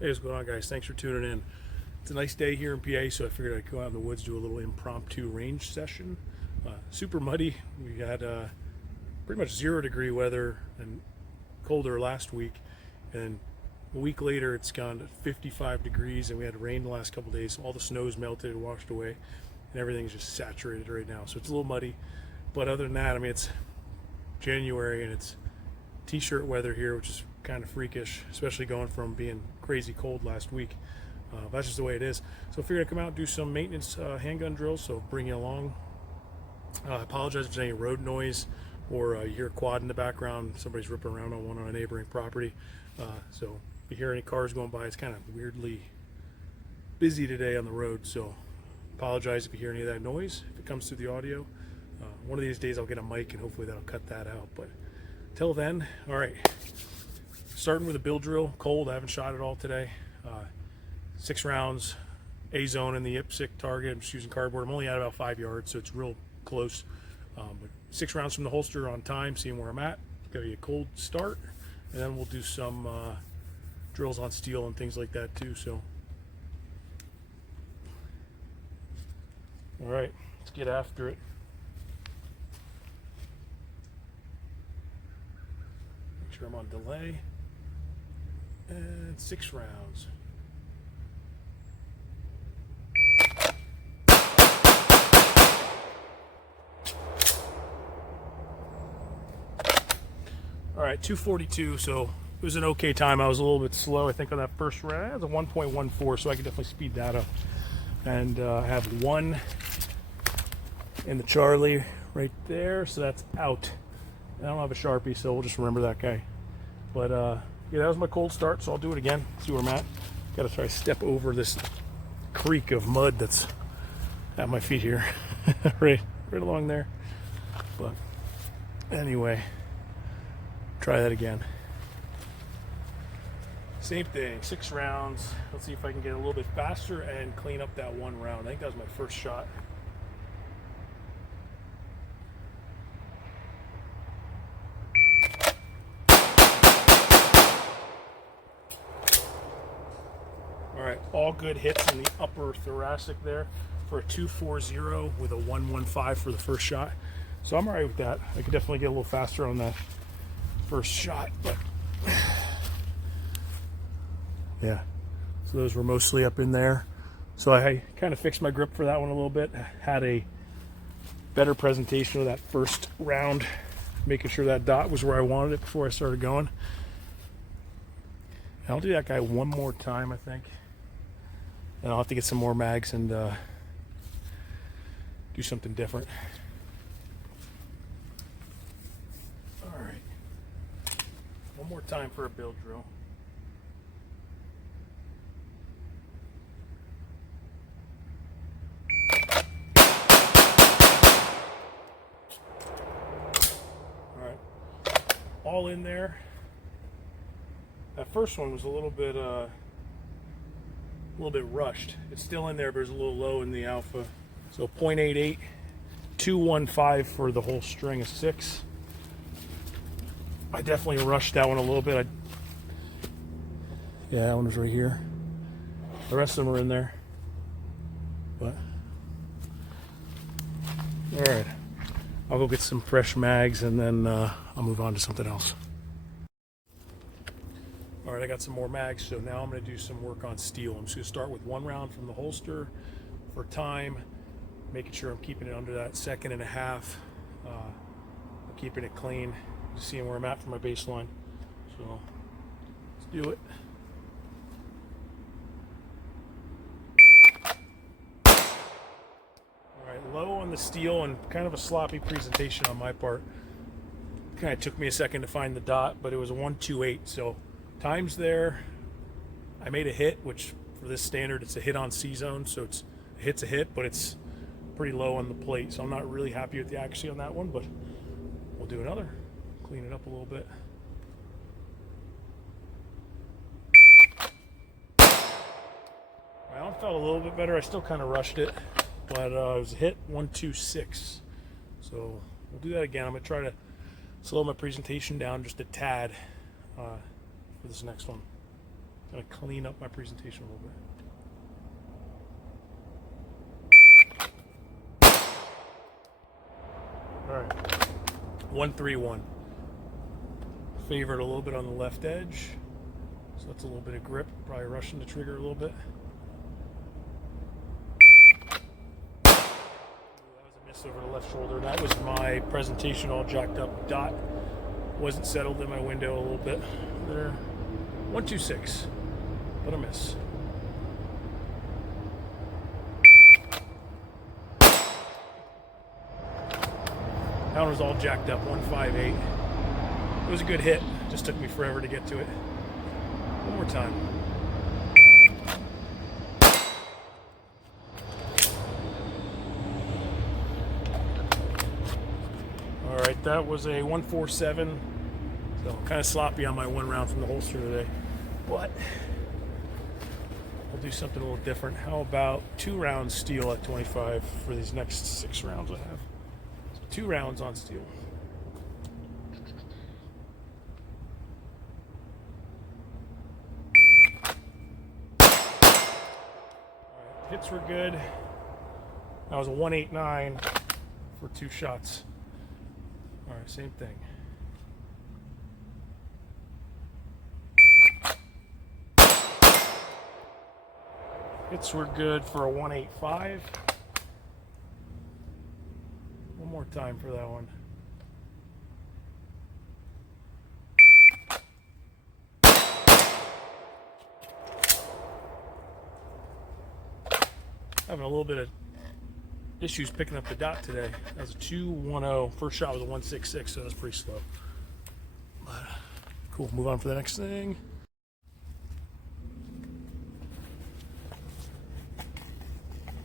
Hey, what's going on, guys? Thanks for tuning in. It's a nice day here in PA, so I figured I'd go out in the woods, do a little impromptu range session. Super muddy. We had pretty much 0 degree weather and colder last week, and a week later it's gone to 55 degrees, and we had rain the last couple days. All the snow's melted and washed away, and everything's just saturated right now. So it's a little muddy, but other than that, I mean, it's January and it's t-shirt weather here, which is kind of freakish, especially going from being crazy cold last week. That's just the way it is. So I figured I'd come out and do some maintenance handgun drills, so bring you along. I apologize if there's any road noise or you hear a quad in the background. Somebody's ripping around on one on a neighboring property. So if you hear any cars going by, it's kind of weirdly busy today on the road, so apologize if you hear any of that noise if it comes through the audio. One of these days I'll get a mic and hopefully that'll cut that out, but till then, all right. Starting with a bill drill, cold. I haven't shot it all today. 6 rounds, A zone in the IPSC target. I'm just using cardboard. I'm only at about 5 yards, so it's real close. But 6 rounds from the holster on time, seeing where I'm at. Got to be a cold start, and then we'll do some drills on steel and things like that too. So, all right, let's get after it. Make sure I'm on delay. And 6 rounds. All right, 242, so it was an okay time. I was a little bit slow, I think, on that first round. It was a 1.14, so I could definitely speed that up. And I have 1 in the Charlie right there, so that's out. I don't have a Sharpie, so we'll just remember that guy. But yeah, that was my cold start, so I'll do it again, see where I'm at. Gotta try to step over this creek of mud that's at my feet here. right along there. But anyway, try that again. Same thing, 6 rounds. Let's see if I can get a little bit faster and clean up that 1 round. I think that was my first shot. All right, all good hits in the upper thoracic there for a 240 with a 115 for the first shot. So I'm all right with that. I could definitely get a little faster on that first shot, but yeah. So those were mostly up in there. So I kind of fixed my grip for that one a little bit. Had a better presentation of that first round, making sure that dot was where I wanted it before I started going. And I'll do that guy one more time, I think. And I'll have to get some more mags and do something different. All right. One more time for a bill drill. All right. All in there. That first one was a little bit rushed. It's still in there, but it's a little low in the alpha. So 0.88, 215 for the whole string of 6. I definitely rushed that one a little bit. Yeah, that one was right here. The rest of them are in there. But all right, I'll go get some fresh mags and then I'll move on to something else. All right, I got some more mags, so now I'm going to do some work on steel. I'm just going to start with 1 round from the holster for time, making sure I'm keeping it under that 1.5 seconds. Keeping it clean, just seeing where I'm at for my baseline. So let's do it. All right, low on the steel and kind of a sloppy presentation on my part. Kind of took me a second to find the dot, but it was a 128, so time's there. I made a hit, which for this standard, it's a hit on C zone, so it's a hit's a hit, but it's pretty low on the plate, so I'm not really happy with the accuracy on that one, but we'll do another. Clean it up a little bit. My arm felt a little bit better. I still kind of rushed it, but it was a hit 126. So we'll do that again. I'm gonna try to slow my presentation down just a tad for this next one. Gotta clean up my presentation a little bit. All right, 131. Favored a little bit on the left edge, so that's a little bit of grip. Probably rushing the trigger a little bit. That was a miss over the left shoulder. That was my presentation all jacked up. Dot wasn't settled in my window a little bit there. 126, but a miss. That one was all jacked up, 158. It was a good hit, just took me forever to get to it. One more time. All right, that was a 147. So kind of sloppy on my one round from the holster today, but I'll do something a little different. How about 2 rounds steel at 25 for these next 6 rounds I have? So 2 rounds on steel. Hits were good. That was a 189 for 2 shots. All right, same thing. Hits were good for a 185. One more time for that one. Having a little bit of issues picking up the dot today. That was a 210. First shot was a 166, so that's pretty slow. But, cool. Move on for the next thing.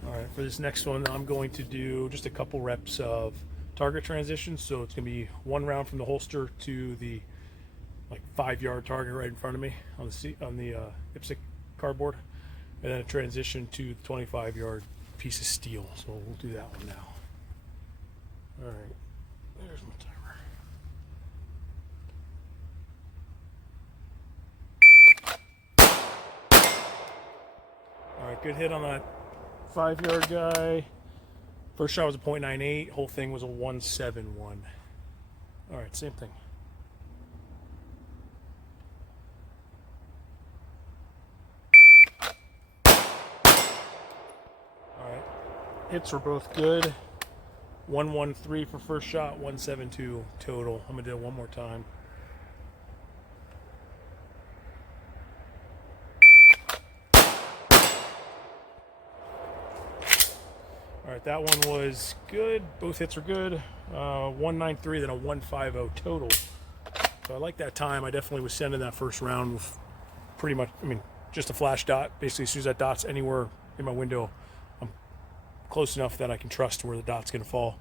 All right, for this next one, I'm going to do just a couple reps of target transitions. So it's going to be 1 round from the holster to the 5-yard target right in front of me on the IPSC cardboard. And then a transition to the 25-yard piece of steel. So we'll do that one now. All right, there's my timer. All right, good hit on that 5-yard guy. First shot was a .98. Whole thing was a 171. All right, same thing. Hits were both good. 113 for first shot, 172 total. I'm gonna do it one more time. All right, that one was good. Both hits were good. 193, then a 150 total. So I like that time. I definitely was sending that first round with pretty much, just a flash dot. Basically, as soon as that dot's anywhere in my window, I'm close enough that I can trust where the dot's going to fall.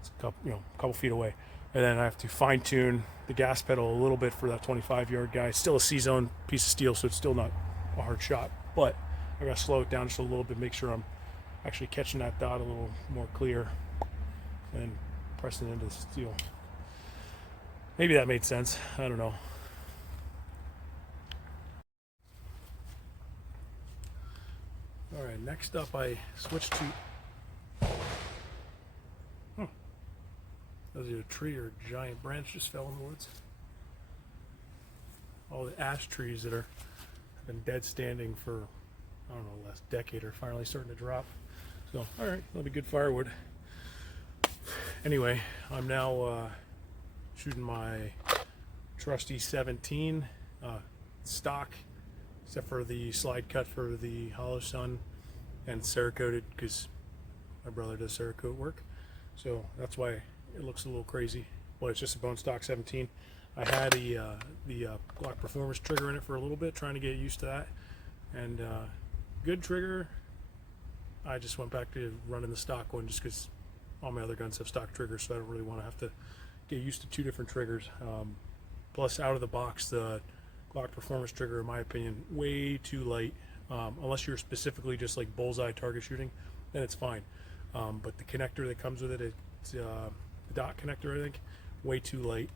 It's a couple feet away. And then I have to fine tune the gas pedal a little bit for that 25-yard guy. It's still a C-zone piece of steel, so it's still not a hard shot. But I got to slow it down just a little bit, make sure I'm actually catching that dot a little more clear and pressing into the steel. Maybe that made sense. I don't know. All right, next up I switched to... Was it a tree or a giant branch just fell in the woods? All the ash trees that have been dead standing for, I don't know, the last decade are finally starting to drop. So, all right, that'll be good firewood. Anyway, I'm now shooting my trusty 17 stock, except for the slide cut for the hollow sun, and Cerakoted because my brother does Cerakote work. So that's why it looks a little crazy, but it's just a bone stock 17. I had the Glock Performance trigger in it for a little bit, trying to get used to that, and good trigger. I just went back to running the stock one just because all my other guns have stock triggers, so I don't really want to have to get used to 2 different triggers. Plus, out of the box, the Glock Performance trigger, in my opinion, way too light. Unless you're specifically just like bullseye target shooting, then it's fine. But the connector that comes with it, it's the dot connector, I think, way too light,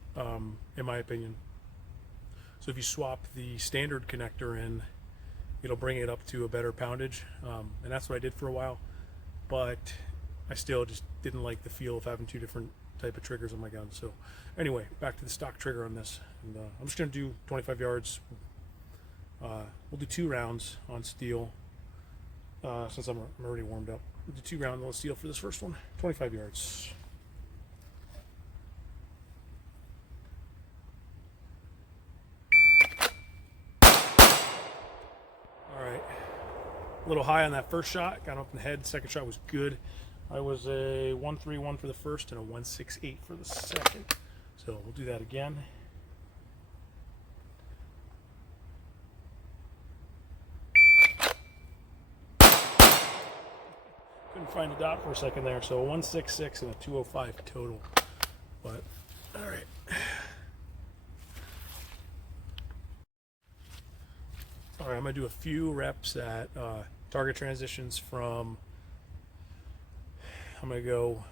in my opinion. So if you swap the standard connector in it'll bring it up to a better poundage, and that's what I did for a while. But I still just didn't like the feel of having two different type of triggers on my gun. So anyway, back to the stock trigger on this, and I'm just going to do 25 yards. We'll do 2 rounds on steel, since I'm already warmed up. We'll do 2 rounds on steel for this first one, 25 yards. A little high on that first shot, got up in the head. Second shot was good. I was a 131 for the first and a 168 for the second. So we'll do that again. Couldn't find the dot for a second there, so a 166 and a 205 total. But all right. All right, I'm gonna do a few reps at target transitions from, I'm gonna go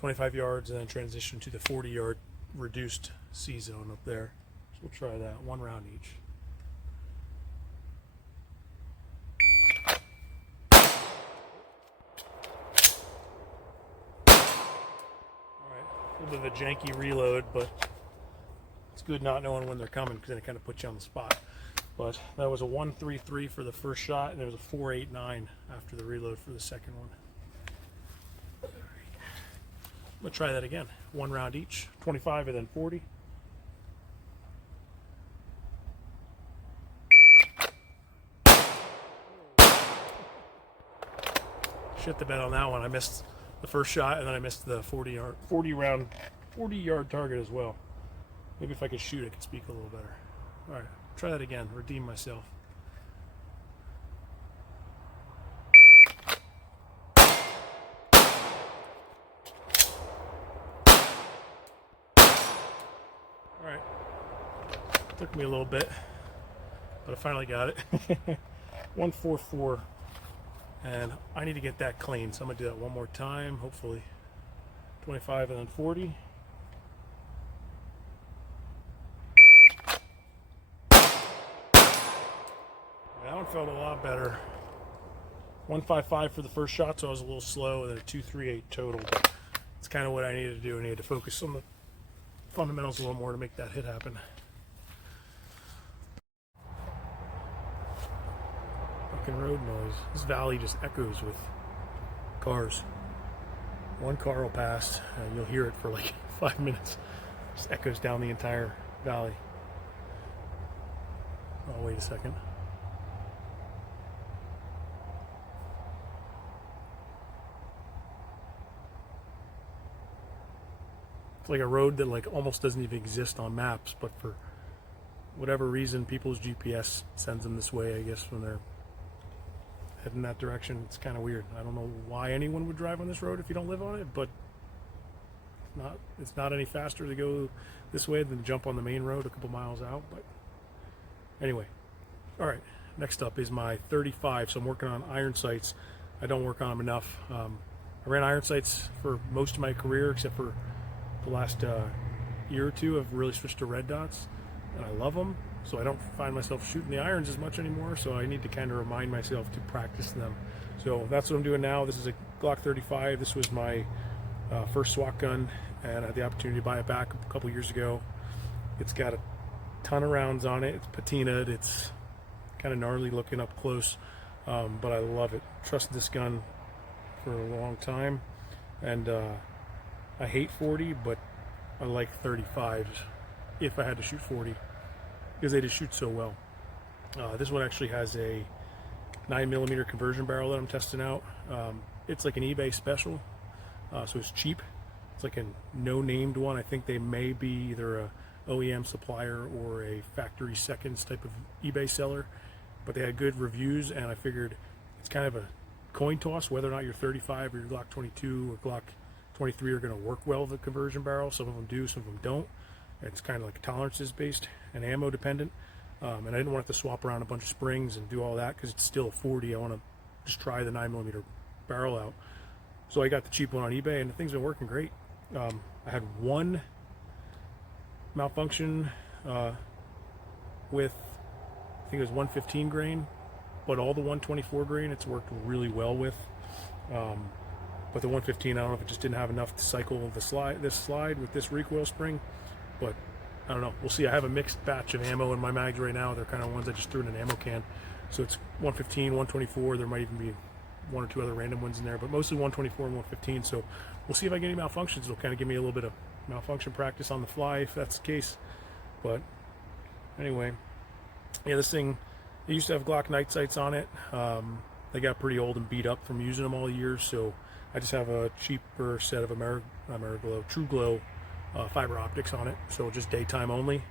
25 yards and then transition to the 40-yard reduced C zone up there. So we'll try that, 1 round each. All right, a little bit of a janky reload, but it's good not knowing when they're coming because then it kind of puts you on the spot. But that was a 133 for the first shot, and there was a 489 after the reload for the second one. I'm gonna try that again. 1 round each, 25 and then 40. Shit the bed on that one. I missed the first shot, and then I missed the 40-yard target as well. Maybe if I could shoot, I could speak a little better. All right. Try that again, redeem myself. All right, took me a little bit, but I finally got it. 144, and I need to get that clean, so I'm gonna do that one more time, hopefully. 25 and then 40. That one felt a lot better. 155 for the first shot, so I was a little slow, and then a 238 total. It's kind of what I needed to do. I needed to focus on the fundamentals a little more to make that hit happen. Fucking road noise. This valley just echoes with cars. One car will pass, and you'll hear it for like 5 minutes. Just echoes down the entire valley. Oh, wait a second. Like a road that like almost doesn't even exist on maps, but for whatever reason people's GPS sends them this way, I guess, when they're heading that direction. It's kind of weird. I don't know why anyone would drive on this road if you don't live on it, but it's not any faster to go this way than to jump on the main road a couple miles out. But anyway, all right, next up is my 35. So I'm working on iron sights. I don't work on them enough. I ran iron sights for most of my career except for the last year or two. I've really switched to red dots, and I love them, so I don't find myself shooting the irons as much anymore, so I need to kind of remind myself to practice them. So that's what I'm doing now. This is a Glock 35. This was my first SWAT gun, and I had the opportunity to buy it back a couple years ago. It's got a ton of rounds on it. It's patinaed. It's kind of gnarly looking up close, but I love it. Trusted this gun for a long time, and I hate 40, but I like 35s if I had to shoot 40 because they just shoot so well. This one actually has a 9mm conversion barrel that I'm testing out. It's like an eBay special, so it's cheap. It's like a no-named one. I think they may be either a OEM supplier or a factory seconds type of eBay seller, but they had good reviews, and I figured it's kind of a coin toss whether or not your 35 or your Glock 22 or Glock 23 are going to work well with the conversion barrel. Some of them do, some of them don't. It's kind of like tolerances based and ammo dependent. And I didn't want to swap around a bunch of springs and do all that because it's still a 40. I want to just try the 9mm barrel out. So I got the cheap one on eBay, and the thing's been working great. I had one malfunction with, I think it was 115 grain but all the 124 grain it's worked really well with. But the 115, I don't know if it just didn't have enough to cycle this slide with this recoil spring, but I don't know. We'll see. I have a mixed batch of ammo in my mags right now. They're kind of ones I just threw in an ammo can. So it's 115, 124. There might even be one or two other random ones in there, but mostly 124 and 115. So we'll see if I get any malfunctions. It'll kind of give me a little bit of malfunction practice on the fly if that's the case. But anyway, yeah, this thing, it used to have Glock night sights on it. They got pretty old and beat up from using them all the years, so I just have a cheaper set of AmeriGlow, True Glow fiber optics on it, so just daytime only.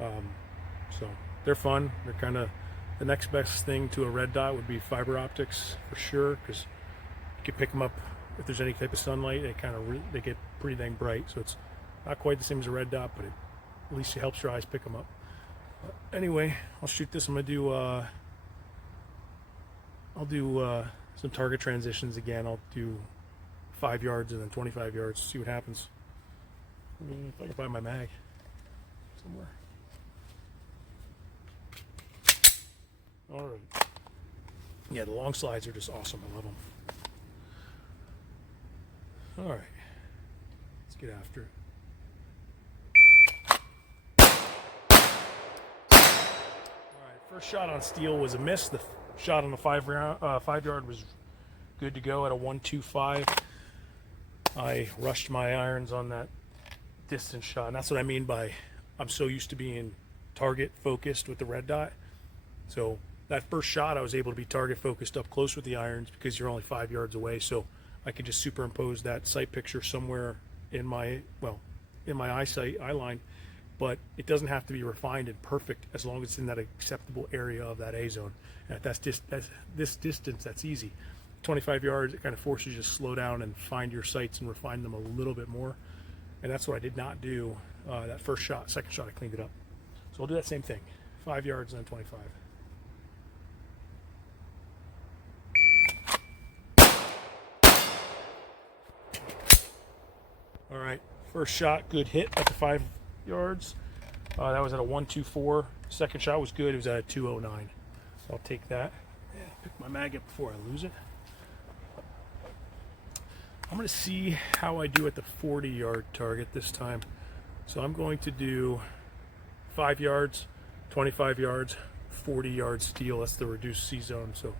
So they're fun. They're kind of the next best thing to a red dot would be fiber optics for sure, because you can pick them up if there's any type of sunlight. They get pretty dang bright, so it's not quite the same as a red dot, but at least it helps your eyes pick them up. Anyway, I'll shoot this. I'm gonna do I'll do some target transitions again. I'll do 5 yards and then 25 yards, see what happens. If I can find my mag somewhere. All right. Yeah, the long slides are just awesome. I love them. All right, let's get after it. First shot on steel was a miss. The shot on the 5 yard was good to go at a 125. I rushed my irons on that distance shot, and that's what I mean by I'm so used to being target focused with the red dot. So that first shot I was able to be target focused up close with the irons because you're only 5 yards away, so I could just superimpose that sight picture somewhere in my eye line. But it doesn't have to be refined and perfect as long as it's in that acceptable area of that A zone. And at this distance, that's easy. 25 yards, it kind of forces you to slow down and find your sights and refine them a little bit more. And that's what I did not do that first shot. Second shot, I cleaned it up. So I'll do that same thing. 5 yards and then 25. All right, first shot, good hit at the 5 yards. That was at a 124. Second shot was good. It was at a 209. So I'll take that. Yeah, pick my mag up before I lose it. I'm going to see how I do at the 40-yard target this time. So I'm going to do 5 yards, 25 yards, 40 yards steel. That's the reduced C zone. So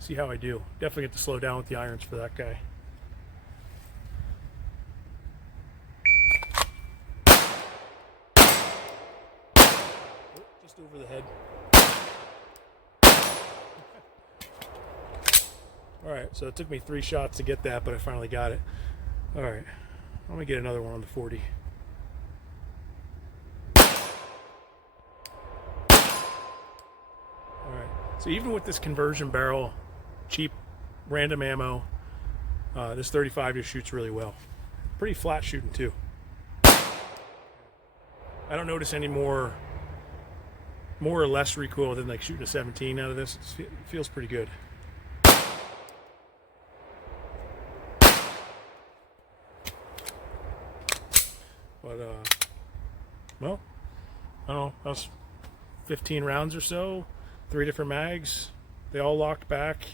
see how I do. Definitely get to slow down with the irons for that guy. Just over the head. All right, so it took me 3 shots to get that, but I finally got it. All right, I'm gonna get another one on the 40. All right, so even with this conversion barrel, cheap, random ammo, this 35 just shoots really well. Pretty flat shooting too. I don't notice any more or less recoil than like shooting a 17 out of this. It feels pretty good. But well, I don't know, that was 15 rounds or so, 3 different mags. They all locked back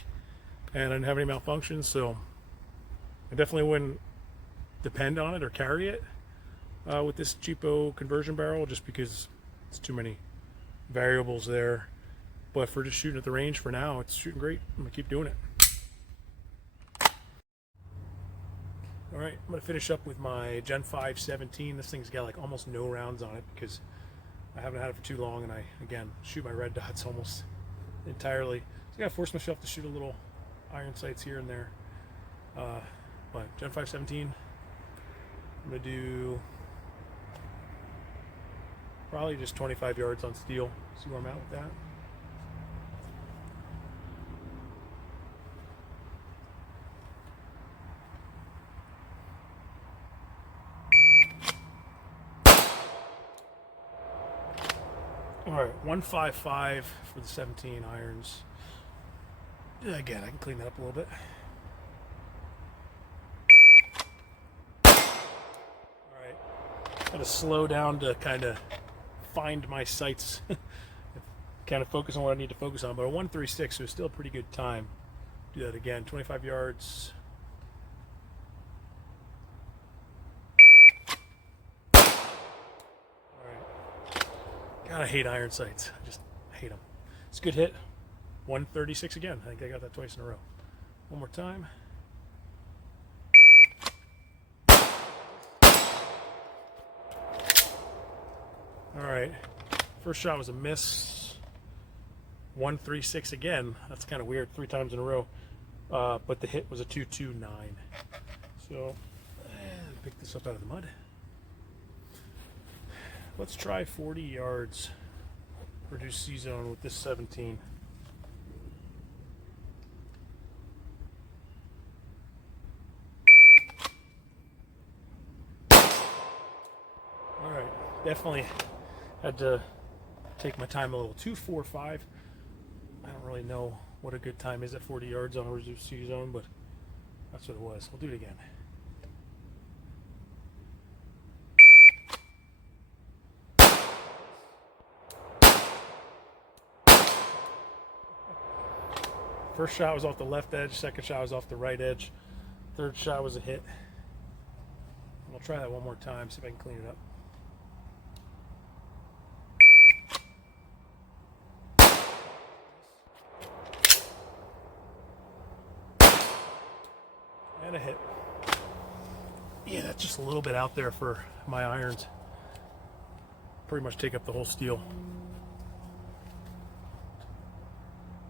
and I didn't have any malfunctions, so I definitely wouldn't depend on it or carry it with this cheapo conversion barrel, just because it's too many variables there. But for just shooting at the range for now, it's shooting great. I'm gonna keep doing it. All right, I'm gonna finish up with my Gen 5 17. This thing's got like almost no rounds on it because I haven't had it for too long, and I again shoot my red dots almost entirely. So I gotta force myself to shoot a little iron sights here and there. But Gen 5 17, I'm gonna do probably just 25 yards on steel. See where I'm at with that. All right, 155 for the 17 irons. Again, I can clean that up a little bit. All right, gotta slow down to kind of find my sights. kind of focus on what I need to focus on. But a 136 was still a pretty good time. Do that again, 25 yards. All right. God, I hate iron sights. I just hate them. It's a good hit. 136 again. I think I got that twice in a row. One more time. All right. First shot was a miss. 136 again. That's kind of weird. 3 times in a row. But the hit was a 229. So, pick this up out of the mud. Let's try 40 yards. Reduce C-zone with this 17. All right. Definitely had to take my time a little. 245. I don't really know what a good time is at 40 yards on a reduced C zone, but that's what it was. We'll do it again. First shot was off the left edge, second shot was off the right edge, third shot was a hit. I'll try that one more time, see if I can clean it up. And a hit. Yeah, that's just a little bit out there for my irons. Pretty much take up the whole steel.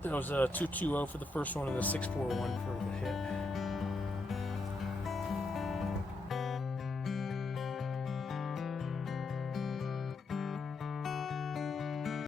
That was a 220 for the first one and a 641 for the hit.